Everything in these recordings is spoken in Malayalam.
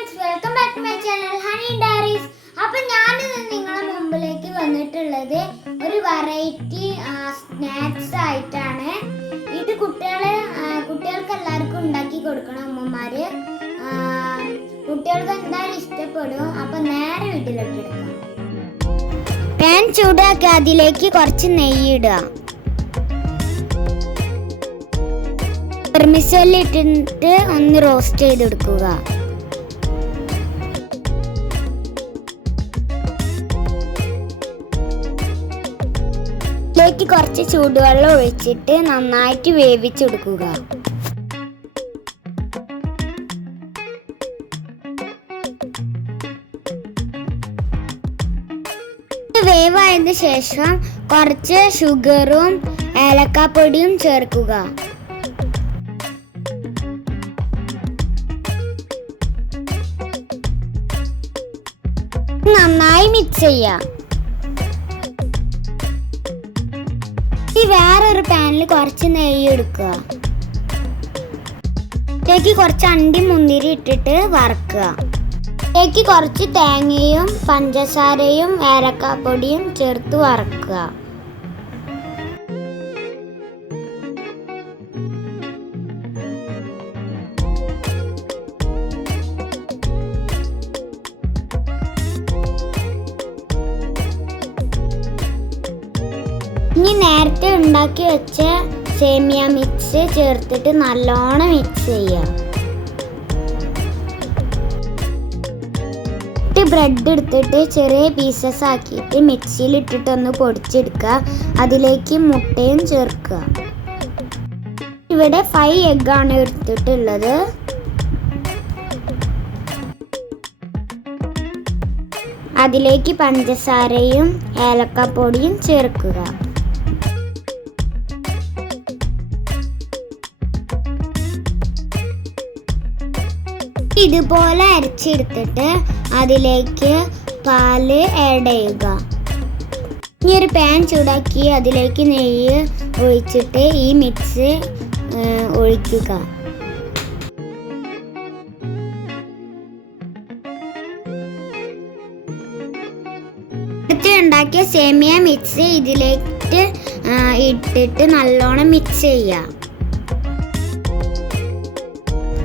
friends, welcome back to my channel Honey Diaries. അപ്പോൾ ഞാൻ നിങ്ങളുടെ മുമ്പിലേക്ക് വന്നിട്ടുള്ളത് ഒരു വെറൈറ്റി സ്നാക്സ് ആയിട്ടാണ്. ഇത് കുട്ടികൾക്ക് എല്ലാവർക്കും ഉണ്ടാക്കി കൊടുക്കണം അമ്മമാര്. കുട്ടികൾക്ക് എന്തായാലും ഇഷ്ടപ്പെടും. അപ്പോൾ നേരെ വീട്ടിലേക്ക് എടുക്കാം. പാൻ ചൂടാക്കി അതിലേക്ക് കുറച്ച് നെയ്യ് ഇടുക. ഇട്ടിട്ട് ഒന്ന് റോസ്റ്റ് ചെയ്തെടുക്കുക. ഇതിലേക്ക് കുറച്ച് ചൂടുവെള്ളം ഒഴിച്ചിട്ട് നന്നായിട്ട് വേവിച്ചെടുക്കുക. വേവായതിനു ശേഷം കുറച്ച് ഷുഗറും ഏലക്കാപ്പൊടിയും ചേർക്കുക. നന്നായി മിക്സ് ചെയ്യാം. വേറൊരു പാനിൽ കുറച്ച് നെയ്യ് എടുക്കുക. ഇതിലേക്ക് കുറച്ച് അണ്ടി മുന്തിരി ഇട്ടിട്ട് വറുക്കുക. ഇതിലേക്ക് കുറച്ച് തേങ്ങയും പഞ്ചസാരയും ഏലക്കാപ്പൊടിയും ചേർത്ത് വറുക്കുക. ഇനി നേരത്തെ ഉണ്ടാക്കി വെച്ച സേമിയ മിക്സ് ചേർത്തിട്ട് നല്ലോണം മിക്സ് ചെയ്യുക. ബ്രെഡ് എടുത്തിട്ട് ചെറിയ പീസസ് ആക്കിയിട്ട് മിക്സിയിൽ ഇട്ടിട്ട് ഒന്ന് പൊടിച്ചെടുക്കുക. അതിലേക്ക് മുട്ടയും ചേർക്കുക. ഇവിടെ 5 എഗ്ഗാണ് എടുത്തിട്ടുള്ളത്. അതിലേക്ക് പഞ്ചസാരയും ഏലക്കാപ്പൊടിയും ചേർക്കുക. ഇതുപോലെ അരച്ചെടുത്തിട്ട് അതിലേക്ക് പാല് ആഡ് ചെയ്യുക. ഇനി ഒരു പാൻ ചൂടാക്കി അതിലേക്ക് നെയ്യ് ഒഴിച്ചിട്ട് ഈ മിക്സ് ഒഴിക്കുക. ഉണ്ടാക്കിയ സേമിയ മിക്സ് ഇതിലേക്ക് ഇട്ടിട്ട് നല്ലോണം മിക്സ് ചെയ്യുക.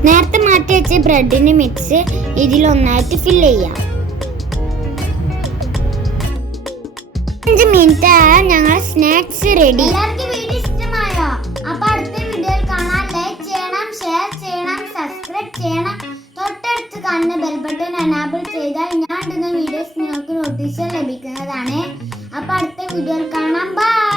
നേരത്തെ മാറ്റി വെച്ച ബ്രെഡിന്റെ മിക്സ് ഇതിലൊന്നായിട്ട് ഫില്ല് ചെയ്യാം. 5 മിനിറ്റ് ഞങ്ങൾ സ്നാക്സ് റെഡി. എല്ലാവർക്കും വീഡിയോ ഇഷ്ടമായോ? അപ്പോൾ അടുത്ത വീഡിയോയിൽ കാണാം. ലൈക്ക് ചെയ്യണം, ഷെയർ ചെയ്യണം, സബ്സ്ക്രൈബ് ചെയ്യണം. തൊട്ടടുത്ത് കാണുന്ന ബെൽ ബട്ടൺ എനാബിൾ ചെയ്താൽ ഞാൻ ഇടുന്ന വീഡിയോസ് നിങ്ങൾക്ക് നോട്ടിഫിക്കേഷൻ ലഭിക്കുന്നതാണ്. അപ്പോൾ അടുത്ത വീഡിയോയിൽ കാണാം. ബൈ.